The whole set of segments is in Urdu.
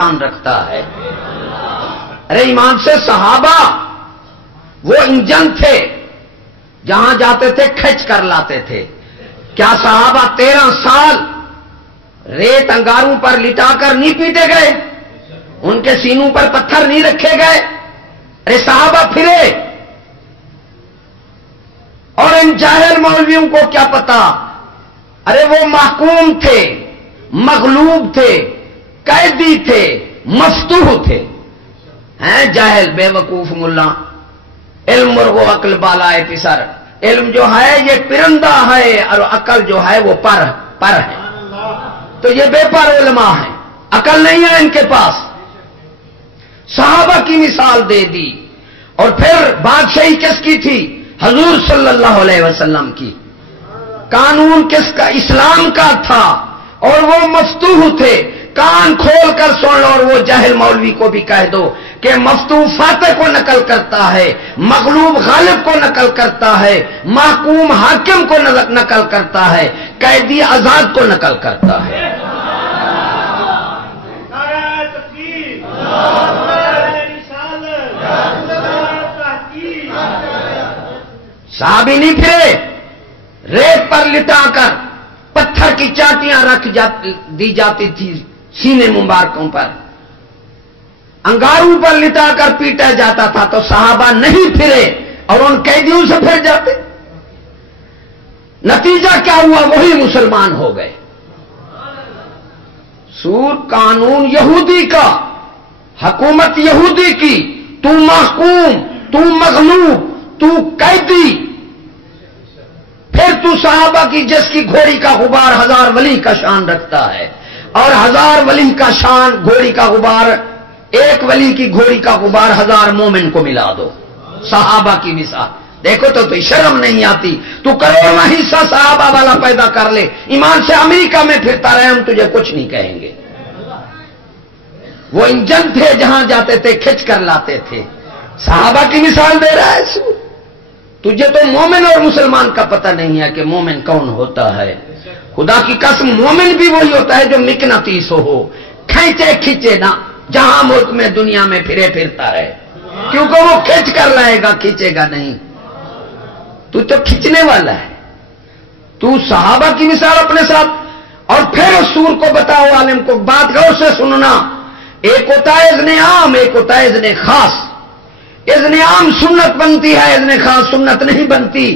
رکھتا ہے. ارے ایمان سے صحابہ وہ انجن تھے، جہاں جاتے تھے کھچ کر لاتے تھے. کیا صحابہ 13 سال ریت انگاروں پر لٹا کر نہیں پیٹے گئے؟ ان کے سینوں پر پتھر نہیں رکھے گئے؟ ارے صحابہ پھرے. اور ان جاہل مولویوں کو کیا پتا؟ ارے وہ محکوم تھے، مغلوب تھے، قیدی تھے، مفتوح تھے. ہیں جاہل بے وقوف ملا. علم مرغو عقل بالا ہے پسر. علم جو ہے یہ پرندہ ہے اور عقل جو ہے وہ پر ہے. تو یہ بے پر علماء ہیں، عقل نہیں ہے ان کے پاس. صحابہ کی مثال دے دی. اور پھر بادشاہی کس کی تھی؟ حضور صلی اللہ علیہ وسلم کی. قانون کس کا؟ اسلام کا تھا. اور وہ مفتوح تھے. کان کھول کر سن لو اور وہ جاہل مولوی کو بھی کہہ دو کہ مفتوح فاتح کو نقل کرتا ہے، مغلوب غالب کو نقل کرتا ہے، محکوم حاکم کو نقل کرتا ہے، قیدی آزاد کو نقل کرتا ہے. صحابی نہیں پھرے. ریت پر لٹا کر پتھر کی چاٹیاں رکھ دی جاتی تھی سینے مبارکوں پر، انگاروں پر لٹا کر پیٹا جاتا تھا. تو صحابہ نہیں پھرے اور ان قیدیوں سے پھر جاتے. نتیجہ کیا ہوا؟ وہی مسلمان ہو گئے. سور قانون یہودی کا، حکومت یہودی کی، تو محکوم، تو مغلوب، تو قیدی. پھر تو صحابہ کی جس کی گھوڑی کا غبار 1000 ولی کا شان رکھتا ہے، اور 1000 ولی کا شان گھوڑی کا غبار، ایک ولی کی گھوڑی کا غبار 1000 مومن کو ملا دو. صحابہ کی مثال دیکھو تو شرم نہیں آتی. تو کروڑواں حصہ صحابہ والا پیدا کر لے، ایمان سے امریکہ میں پھرتا رہے، ہم تجھے کچھ نہیں کہیں گے. وہ انجن تھے، جہاں جاتے تھے کھچ کر لاتے تھے. صحابہ کی مثال دے رہا ہے. تجھے تو مومن اور مسلمان کا پتہ نہیں ہے کہ مومن کون ہوتا ہے. خدا کی قسم مومن بھی وہی ہوتا ہے جو مقناطیس ہو، کھینچے کھینچے نہ، جہاں ملک میں دنیا میں پھرے پھرتا رہے، کیونکہ وہ کھینچ کر لائے گا، کھینچے گا نہیں. تو کھینچنے والا ہے. تو صحابہ کی مثال اپنے ساتھ. اور پھر اس سور کو بتاؤ، عالم کو بات غور سے سننا. ایک ہوتا ہے اذن عام، ایک ہوتا ہے اذن خاص. اذن عام سنت بنتی ہے، اذن خاص سنت نہیں بنتی.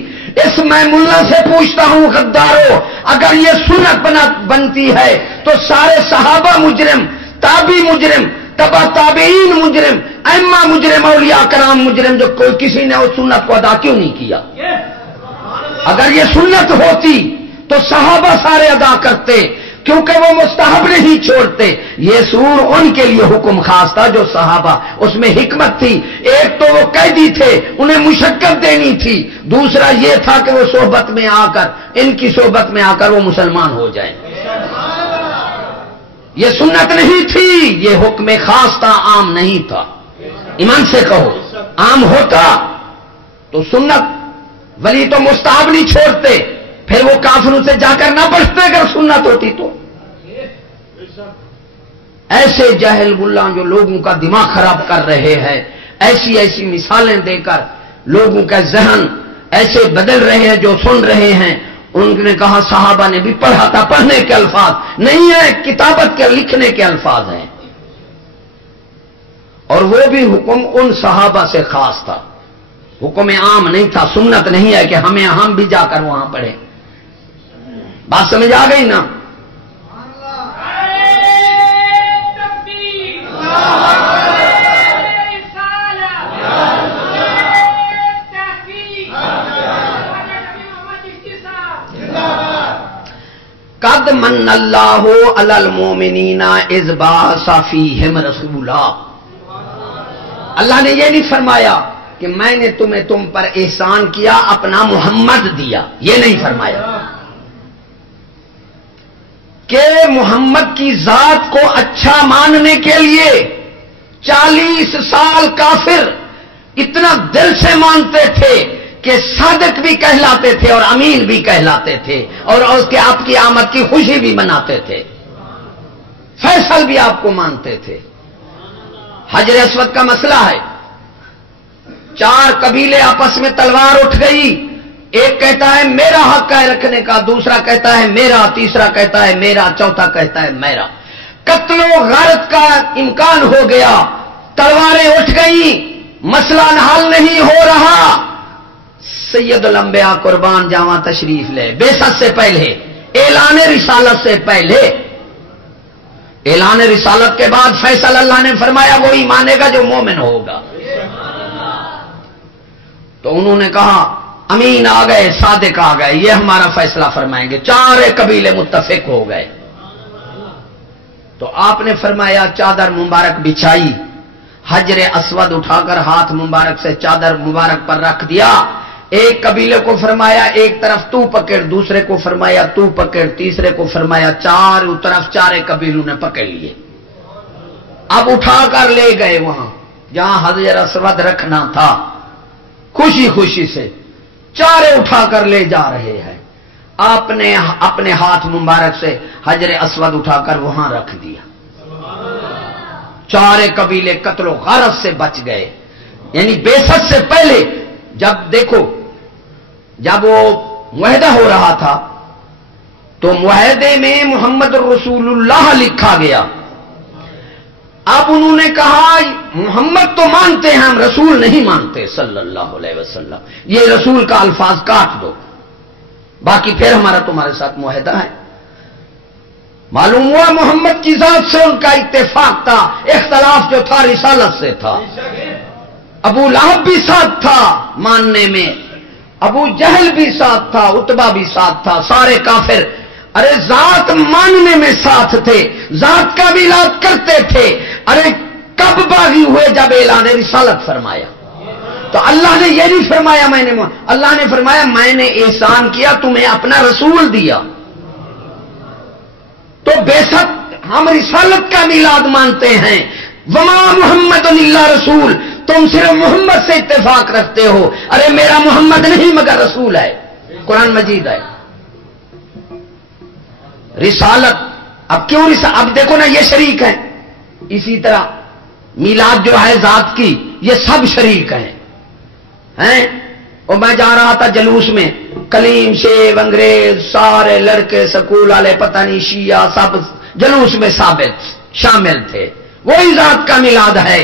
اس میں ملا سے پوچھتا ہوں غدارو، اگر یہ سنت بنتی ہے تو سارے صحابہ مجرم، تابعی مجرم، تبع تابعین مجرم، ائمہ مجرم، اولیاء کرام مجرم، جو کوئی کسی نے اس سنت کو ادا کیوں نہیں کیا؟ اگر یہ سنت ہوتی تو صحابہ سارے ادا کرتے، کیونکہ وہ مستحب نہیں چھوڑتے. یہ سور ان کے لیے حکم خاص تھا جو صحابہ، اس میں حکمت تھی. ایک تو وہ قیدی تھے، انہیں مشقت دینی تھی. دوسرا یہ تھا کہ وہ صحبت میں آ کر، ان کی صحبت میں آ کر وہ مسلمان ہو جائیں. یہ سنت نہیں تھی، یہ حکم خاص تھا، عام نہیں تھا. ایمان سے کہو، عام ہوتا تو سنت ولی تو مستحب نہیں چھوڑتے، پھر وہ کافروں سے جا کر نہ بچتے اگر سنت ہوتی تو. ایسے جاہل ملا جو لوگوں کا دماغ خراب کر رہے ہیں، ایسی ایسی مثالیں دے کر لوگوں کا ذہن ایسے بدل رہے ہیں جو سن رہے ہیں. ان نے کہا صحابہ نے بھی پڑھا تھا، پڑھنے کے الفاظ نہیں ہے، کتابت کے لکھنے کے الفاظ ہیں. اور وہ بھی حکم ان صحابہ سے خاص تھا، حکم عام نہیں تھا. سنت نہیں ہے کہ ہم بھی جا کر وہاں پڑھیں. بات سمجھ آ گئی نا؟ قد من اللہ علی المؤمنین اذ بعث فیہم رسولا. اللہ نے یہ نہیں فرمایا کہ میں نے تم پر احسان کیا، اپنا محمد دیا. یہ نہیں فرمایا کہ محمد کی ذات کو اچھا ماننے کے لیے 40 سال کافر اتنا دل سے مانتے تھے کہ صادق بھی کہلاتے تھے اور امین بھی کہلاتے تھے، اور اس کے آپ کی آمد کی خوشی بھی مناتے تھے. فیصل بھی آپ کو مانتے تھے. حجر اسود کا مسئلہ ہے، 4 قبیلے آپس میں تلوار اٹھ گئی، ایک کہتا ہے میرا حق ہے رکھنے کا، دوسرا کہتا ہے میرا، تیسرا کہتا ہے میرا، چوتھا کہتا ہے میرا، قتل و غارت کا امکان ہو گیا، تلواریں اٹھ گئیں، مسئلہ حل نہیں ہو رہا۔ سید الانبیاء قربان جاواں تشریف لے، بعثت سے پہلے، اعلان رسالت سے پہلے، اعلان رسالت کے بعد فیصل اللہ نے فرمایا وہی مانے گا جو مومن ہوگا۔ تو انہوں نے کہا امین آ گئے، صادق آ گئے، یہ ہمارا فیصلہ فرمائیں گے، 4 قبیلے متفق ہو گئے۔ تو آپ نے فرمایا چادر مبارک بچھائی، حجر اسود اٹھا کر ہاتھ مبارک سے چادر مبارک پر رکھ دیا، ایک قبیلے کو فرمایا ایک طرف تو پکڑ، دوسرے کو فرمایا تو پکڑ، تیسرے کو فرمایا، 4 طرف 4 قبیلوں نے پکڑ لیے۔ اب اٹھا کر لے گئے وہاں جہاں حجر اسود رکھنا تھا، خوشی خوشی سے 4 اٹھا کر لے جا رہے ہیں۔ آپ نے اپنے ہاتھ مبارک سے حجر اسود اٹھا کر وہاں رکھ دیا، 4 قبیلے قتل و غارت سے بچ گئے۔ یعنی بعثت سے پہلے جب دیکھو، جب وہ معاہدہ ہو رہا تھا تو معاہدے میں محمد رسول اللہ لکھا گیا، اب انہوں نے کہا محمد تو مانتے ہیں ہم رسول نہیں مانتے صلی اللہ علیہ وسلم، یہ رسول کا الفاظ کاٹ دو، باقی پھر ہمارا تمہارے ساتھ معاہدہ ہے۔ معلوم ہوا محمد کی ذات سے ان کا اتفاق تھا، اختلاف جو تھا رسالت سے تھا۔ ابو لہب بھی ساتھ تھا ماننے میں، ابو جہل بھی ساتھ تھا، عتبہ بھی ساتھ تھا، سارے کافر ارے ذات ماننے میں ساتھ تھے، ذات کا بھی لات کرتے تھے۔ ارے کب باغی ہوئے جب اعلان رسالت فرمایا تو اللہ نے یہ نہیں فرمایا اللہ نے فرمایا میں نے احسان کیا، تمہیں اپنا رسول دیا۔ تو بعثت ہم رسالت کا میلاد مانتے ہیں، وما محمد الا رسول، تم صرف محمد سے اتفاق رکھتے ہو، ارے میرا محمد نہیں مگر رسول ہے، قرآن مجید ہے۔ رسالت اب کیوں اب دیکھو نا، یہ شریک ہیں، اسی طرح میلاد جو ہے ذات کی، یہ سب شریک ہیں۔ اور میں جا رہا تھا جلوس میں، کلیم شیب انگریز سارے لڑکے سکول والے پتہ نہیں شیعہ سب جلوس میں ثابت شامل تھے، وہی ذات کا میلاد ہے۔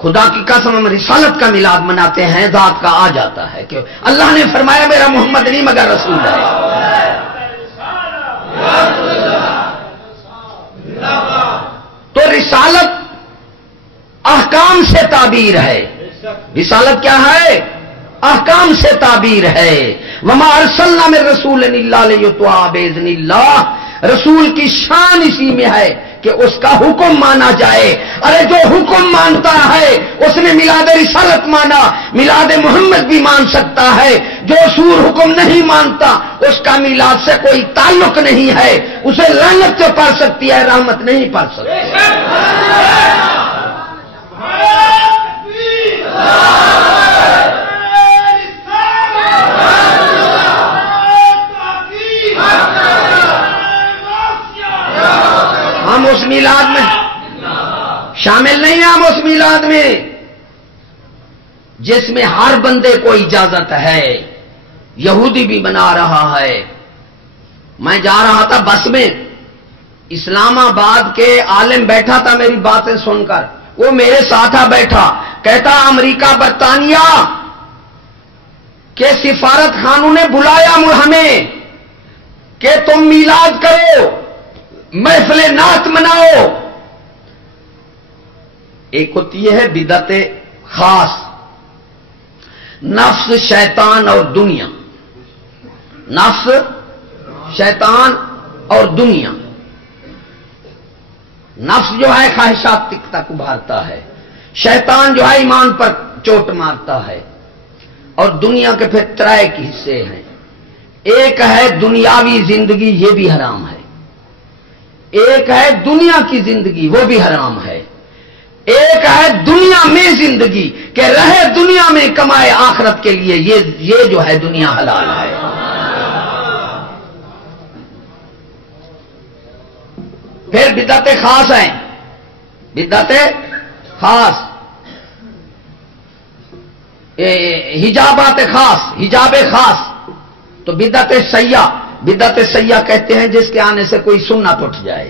خدا کی قسم ہم رسالت کا میلاد مناتے ہیں، ذات کا آ جاتا ہے کہ اللہ نے فرمایا میرا محمد نہیں مگر رسول ہے۔ تو رسالت احکام سے تعبیر ہے، رسالت کیا ہے؟ احکام سے تعبیر ہے۔ وما ارسلنا من رسول الا لیطاع باذن اللہ، رسول کی شان اسی میں ہے کہ اس کا حکم مانا جائے۔ ارے جو حکم مانتا ہے اس نے میلاد رسالت مانا، میلاد محمد بھی مان سکتا ہے۔ جو سور حکم نہیں مانتا اس کا میلاد سے کوئی تعلق نہیں ہے، اسے لعنت سے پڑھ سکتی ہے، رحمت نہیں پڑھ سکتی۔ ہم اس میلاد میں شامل نہیں ہیں، ہم اس میلاد میں جس میں ہر بندے کو اجازت ہے، یہودی بھی بنا رہا ہے۔ میں جا رہا تھا بس میں، اسلام آباد کے عالم بیٹھا تھا میری باتیں سن کر، وہ میرے ساتھ بیٹھا، کہتا امریکہ برطانیہ کے سفارت خانوں نے بلایا ہمیں کہ تم میلاد کرو، محفل نعت مناؤ۔ ایک ہوتی ہے بدعت خاص، نفس شیطان اور دنیا، نفس شیطان اور دنیا۔ نفس جو ہے خواہشات تک ابھارتا ہے، شیطان جو ہے ایمان پر چوٹ مارتا ہے، اور دنیا کے پھر 3 حصے ہیں۔ ایک ہے دنیاوی زندگی، یہ بھی حرام ہے۔ ایک ہے دنیا کی زندگی، وہ بھی حرام ہے۔ ایک ہے دنیا میں زندگی کہ رہے دنیا میں کمائے آخرت کے لیے، یہ جو ہے دنیا حلال ہے۔ پھر بدعت خاص ہیں، بدعت خاص، حجابات خاص، حجاب خاص، تو بدعت سیاح، بدعت سیاح کہتے ہیں جس کے آنے سے کوئی سنت اٹھ جائے،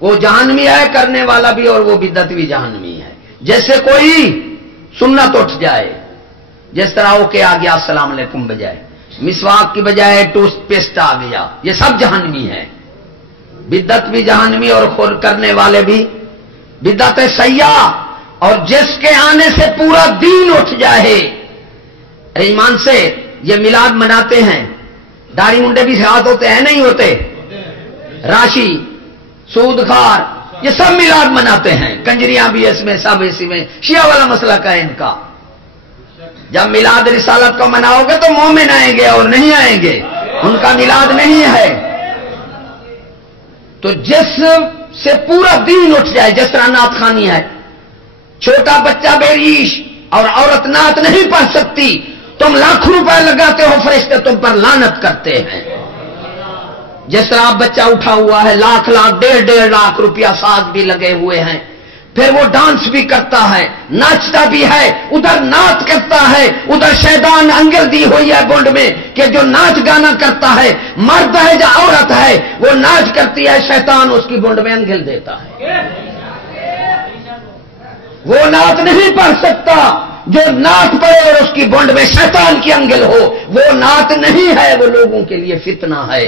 وہ جہنمی ہے کرنے والا بھی اور وہ بدعت بھی جہنمی ہے۔ جیسے کوئی سنت اٹھ جائے، جس طرح وہ کہ آ گیا السلام علیکم بجائے، مسواک کی بجائے ٹوسٹ پیسٹ آ گیا، یہ سب جہنمی ہے، بدعت بھی جہنمی اور خود کرنے والے بھی بدعت سیاح۔ اور جس کے آنے سے پورا دین اٹھ جائے، ایمان سے یہ میلاد مناتے ہیں، داڑھی منڈے بھی ساتھ ہوتے ہیں نہیں ہوتے، راشی، سود خار، یہ سب میلاد مناتے ہیں، کنجریاں بھی اس میں، سب اسی میں، شیعہ والا مسئلہ کا ہے ان کا۔ جب میلاد رسالت کو مناؤ گے تو مومن آئیں گے اور نہیں آئیں گے، ان کا میلاد نہیں ہے۔ تو جس سے پورا دین اٹھ جائے، جس طرح نعت خوانی ہے، چھوٹا بچہ بیریش اور عورت نعت نہیں پڑھ سکتی، تم لاکھوں روپے لگاتے ہو، فرشتے تم پر لعنت کرتے ہیں۔ جس طرح آپ بچہ اٹھا ہوا ہے، لاکھ لاکھ 1.5 لاکھ روپیہ ساز بھی لگے ہوئے ہیں، پھر وہ ڈانس بھی کرتا ہے، ناچتا بھی ہے، ادھر نعت کرتا ہے، ادھر شیطان انگل دی ہوئی ہے بونڈ میں کہ جو ناچ گانا کرتا ہے، مرد ہے یا عورت ہے، وہ ناچ کرتی ہے، شیطان اس کی بونڈ میں انگل دیتا ہے۔ وہ نعت نہیں پڑھ سکتا، جو نعت پڑھے اور اس کی بونڈ میں شیطان کی انگل ہو، وہ نعت نہیں ہے، وہ لوگوں کے لیے فتنہ ہے،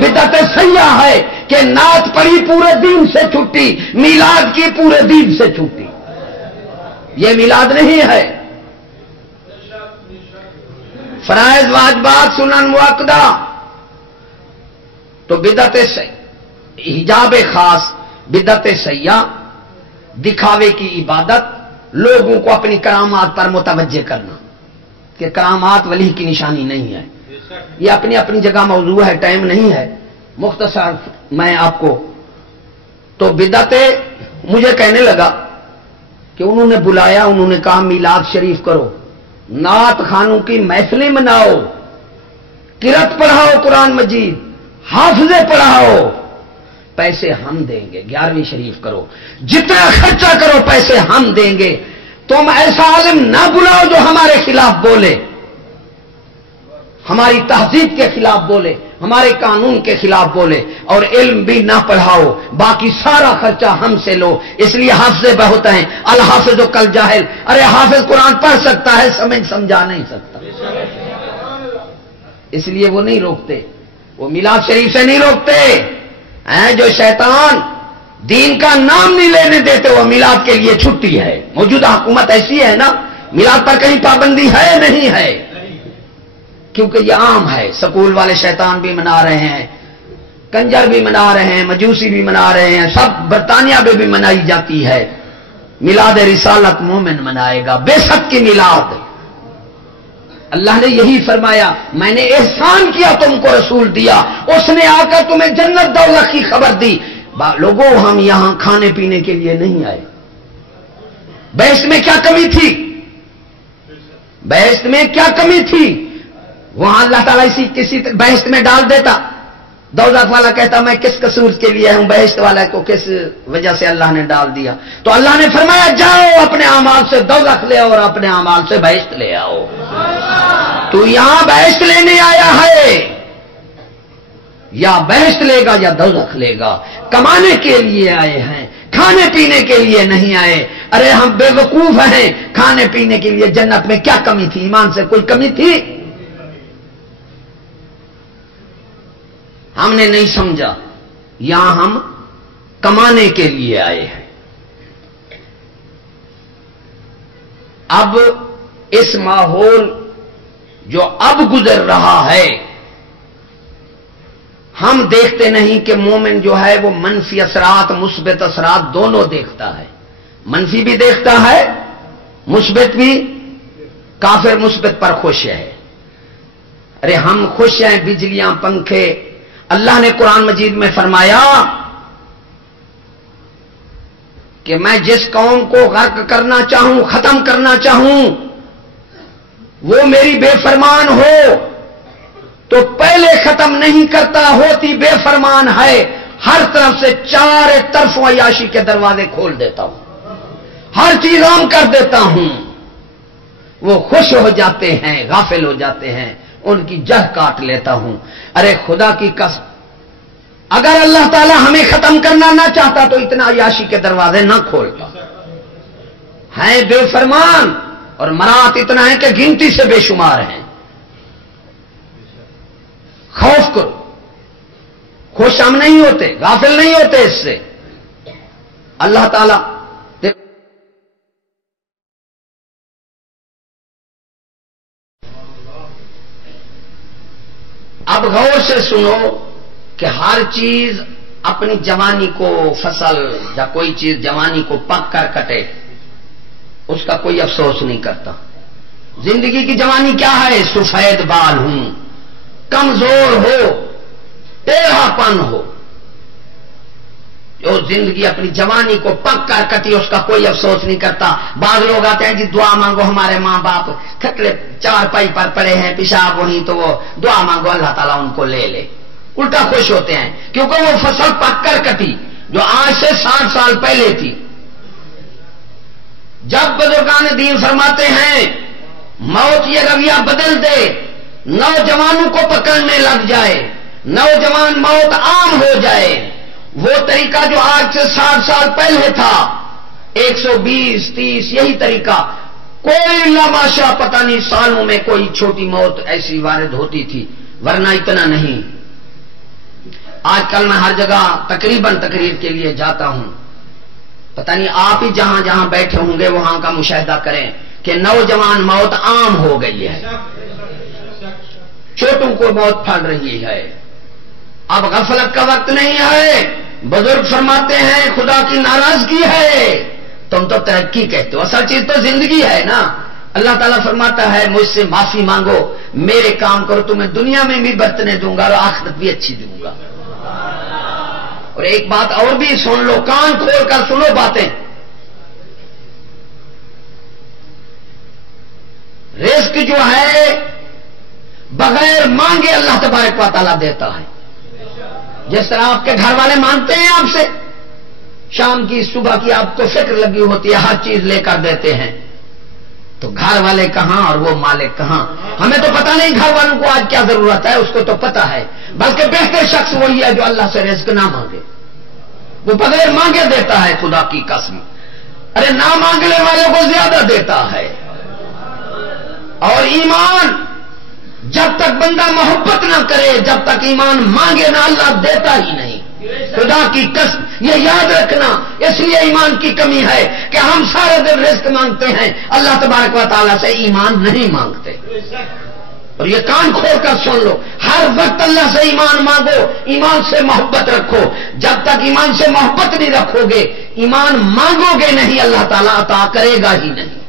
بدعت سیاح ہے کہ نعت پڑھی پورے دین سے چھٹی، میلاد کی پورے دین سے چھٹی، یہ میلاد نہیں ہے۔ فرائض واجبات سنن مؤکدہ تو بدعت حجاب خاص، بدعت سیاح، دکھاوے کی عبادت، لوگوں کو اپنی کرامات پر متوجہ کرنا کہ کرامات ولی کی نشانی نہیں ہے، یہ اپنی اپنی جگہ موضوع ہے، ٹائم نہیں ہے، مختصر میں آپ کو۔ تو بدعت مجھے کہنے لگا کہ انہوں نے بلایا، انہوں نے کہا میلاد شریف کرو، نعت خانوں کی محفلیں مناؤ، قرأت پڑھاؤ قرآن مجید، حافظے پڑھاؤ، پیسے ہم دیں گے، 11ویں شریف کرو، جتنا خرچہ کرو پیسے ہم دیں گے، تم ایسا عالم نہ بلاؤ جو ہمارے خلاف بولے، ہماری تہذیب کے خلاف بولے، ہمارے قانون کے خلاف بولے، اور علم بھی نہ پڑھاؤ، باقی سارا خرچہ ہم سے لو۔ اس لیے حافظ بہت ہیں، الحافظ کل جاہل، ارے حافظ قرآن پڑھ سکتا ہے، سمجھا نہیں سکتا، اس لیے وہ نہیں روکتے، وہ میلاد شریف سے نہیں روکتے ہیں۔ جو شیطان دین کا نام نہیں لینے دیتے، وہ میلاد کے لیے چھٹی ہے۔ موجودہ حکومت ایسی ہے نا، میلاد پر کہیں پابندی ہے نہیں ہے، کیونکہ یہ عام ہے، سکول والے شیطان بھی منا رہے ہیں، کنجر بھی منا رہے ہیں، مجوسی بھی منا رہے ہیں، سب برطانیہ میں بھی منائی جاتی ہے۔ میلاد رسالت مومن منائے گا، بے شک کی میلاد۔ اللہ نے یہی فرمایا، میں نے احسان کیا، تم کو رسول دیا، اس نے آ کر تمہیں جنت دوزخ کی خبر دی۔ لوگوں ہم یہاں کھانے پینے کے لیے نہیں آئے۔ بہشت میں کیا کمی تھی؟ بہشت میں کیا کمی تھی؟ وہاں اللہ تعالیٰ کسی بہشت میں ڈال دیتا، دوزخ والا کہتا میں کس قصور کے لیے ہوں، بہشت والا کو کس وجہ سے اللہ نے ڈال دیا؟ تو اللہ نے فرمایا جاؤ اپنے اعمال سے دوزخ لے آؤ اور اپنے اعمال سے بہشت لے آؤ۔ تو یہاں بہشت لینے آیا ہے، یا بہشت لے گا یا دوزخ لے گا، کمانے کے لیے آئے ہیں، کھانے پینے کے لیے نہیں آئے۔ ارے ہم بے وقوف ہیں، کھانے پینے کے لیے جنت میں کیا کمی تھی؟ ایمان سے کوئی کمی تھی؟ ہم نے نہیں سمجھا، یہاں ہم کمانے کے لیے آئے ہیں۔ اب اس ماحول جو اب گزر رہا ہے، ہم دیکھتے نہیں کہ مومن جو ہے وہ منفی اثرات مثبت اثرات دونوں دیکھتا ہے، منفی بھی دیکھتا ہے مثبت بھی۔ کافر مثبت پر خوش ہے، ارے ہم خوش ہیں، بجلیاں پنکھے۔ اللہ نے قرآن مجید میں فرمایا کہ میں جس قوم کو غرق کرنا چاہوں، ختم کرنا چاہوں، وہ میری بے فرمان ہو تو پہلے ختم نہیں کرتا، ہوتی بے فرمان ہے، ہر طرف سے چار طرف عیاشی کے دروازے کھول دیتا ہوں، ہر چیز عام کر دیتا ہوں، وہ خوش ہو جاتے ہیں، غافل ہو جاتے ہیں، ان کی جڑ کاٹ لیتا ہوں۔ ارے خدا کی قسم، اگر اللہ تعالی ہمیں ختم کرنا نہ چاہتا تو اتنا عیاشی کے دروازے نہ کھولتا۔ ہیں بے فرمان اور مرات اتنا ہے کہ گنتی سے بے شمار ہیں۔ خوف کرو، خوش ہم نہیں ہوتے، غافل نہیں ہوتے اس سے۔ اللہ تعالی اب غور سے سنو کہ ہر چیز اپنی جوانی کو، فصل یا کوئی چیز جوانی کو پک کر کٹے، اس کا کوئی افسوس نہیں کرتا۔ زندگی کی جوانی کیا ہے؟ سفید بال ہوں، کمزور ہو، ٹیڑھا پن ہو، جو زندگی اپنی جوانی کو پک کر کٹی اس کا کوئی افسوس نہیں کرتا۔ بعض لوگ آتے ہیں جی دعا مانگو، ہمارے ماں باپ کھکڑے چار پائی پر پڑے ہیں، پیشاب وہیں، تو وہ دعا مانگو اللہ تعالیٰ ان کو لے لے، الٹا خوش ہوتے ہیں کیونکہ وہ فصل پک کر کٹی جو آج سے 60 سال پہلے تھی۔ جب بزرگان دین فرماتے ہیں موت یہ رویہ بدل دے، نوجوانوں کو پکڑنے لگ جائے، نوجوان موت عام ہو جائے، وہ طریقہ جو آج سے 60 سال پہلے تھا، 120 30 یہی طریقہ، کوئی لاماشا پتہ نہیں سالوں میں کوئی چھوٹی موت ایسی وارد ہوتی تھی، ورنہ اتنا نہیں۔ آج کل میں ہر جگہ تقریباً تقریر کے لیے جاتا ہوں، پتہ نہیں آپ ہی جہاں جہاں بیٹھے ہوں گے وہاں کا مشاہدہ کریں کہ نوجوان موت عام ہو گئی ہے، چھوٹوں کو موت پھڑ رہی ہے۔ اب غفلت کا وقت نہیں ہے۔ بزرگ فرماتے ہیں خدا کی ناراضگی ہے، تم تو ترقی کہتے ہو، اصل چیز تو زندگی ہے نا۔ اللہ تعالیٰ فرماتا ہے مجھ سے معافی مانگو، میرے کام کرو، تمہیں دنیا میں بھی برتنے دوں گا اور آخرت بھی اچھی دوں گا۔ اور ایک بات اور بھی سن لو، کان کھول کر سنو باتیں، رزق جو ہے بغیر مانگے اللہ تبارک و تعالیٰ دیتا ہے۔ جس طرح آپ کے گھر والے مانگتے ہیں آپ سے، شام کی صبح کی آپ کو فکر لگی ہوتی ہے، ہر چیز لے کر دیتے ہیں، تو گھر والے کہاں اور وہ مالک کہاں؟ ہمیں تو پتہ نہیں گھر والوں کو آج کیا ضرورت ہے، اس کو تو پتہ ہے، بلکہ بہتر شخص وہی ہے جو اللہ سے رزق نہ مانگے، وہ بغیر مانگے دیتا ہے خدا کی قسم۔ ارے نہ مانگنے والوں کو زیادہ دیتا ہے۔ اور ایمان جب تک بندہ محبت نہ کرے، جب تک ایمان مانگے نہ، اللہ دیتا ہی نہیں، خدا کی قسم۔ یہ یاد رکھنا، اس لیے ایمان کی کمی ہے کہ ہم سارے دن رزق مانگتے ہیں، اللہ تبارک و تعالیٰ سے ایمان نہیں مانگتے۔ اور یہ کان کھول کر سن لو، ہر وقت اللہ سے ایمان مانگو، ایمان سے محبت رکھو۔ جب تک ایمان سے محبت نہیں رکھو گے، ایمان مانگو گے نہیں، اللہ تعالیٰ عطا کرے گا ہی نہیں۔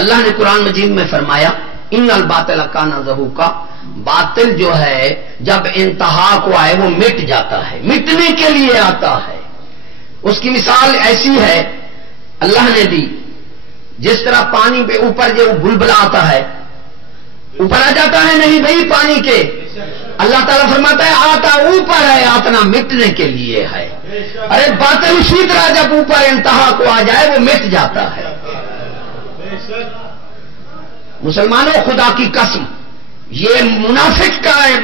اللہ نے قرآن مجید میں فرمایا ان الباطل کان زہوقا، باطل جو ہے جب انتہا کو آئے وہ مٹ جاتا ہے، مٹنے کے لیے آتا ہے۔ اس کی مثال ایسی ہے اللہ نے دی، جس طرح پانی پہ اوپر جو بلبلا آتا ہے، اوپر آ جاتا ہے نہیں بھائی پانی کے، اللہ تعالیٰ فرماتا ہے آتا اوپر ہے، آتنا مٹنے کے لیے ہے۔ ارے باطل اسی طرح جب اوپر انتہا کو آ جائے وہ مٹ جاتا ہے۔ مسلمانوں خدا کی قسم، یہ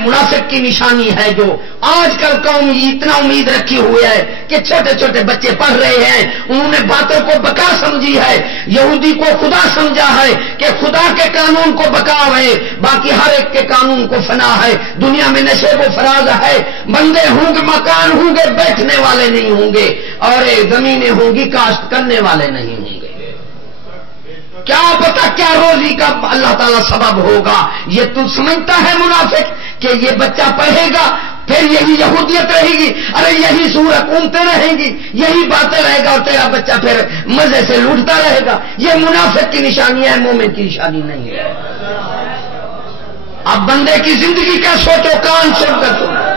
منافق کی نشانی ہے جو آج کل قوم اتنا امید رکھی ہوئی ہے کہ چھوٹے چھوٹے بچے پڑھ رہے ہیں، انہوں نے باتوں کو بقا سمجھی ہے، یہودی کو خدا سمجھا ہے کہ خدا کے قانون کو بقا ہے، باقی ہر ایک کے قانون کو فنا ہے۔ دنیا میں نشے و فراز ہے، بندے ہوں گے، مکان ہوں گے، بیٹھنے والے نہیں ہوں گے، اور زمینیں ہوں گی، کاشت کرنے والے نہیں ہوں گے۔ کیا پتا کیا روزی کا اللہ تعالیٰ سبب ہوگا؟ یہ تو سمجھتا ہے منافق کہ یہ بچہ پڑھے گا پھر یہی یہودیت رہے گی، ارے یہی سور حکومتیں رہیں گی، یہی باتیں رہے گا، اور تیرا بچہ پھر مزے سے لوٹتا رہے گا۔ یہ منافق کی نشانی ہے، مومن کی نشانی نہیں ہے۔ اب بندے کی زندگی کا سوچو، کان سن کر سنو۔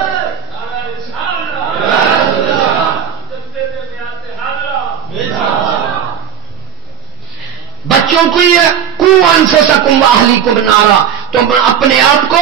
بچوں کو یہ قوا انفسکم واہلیکم نارا، تم اپنے آپ کو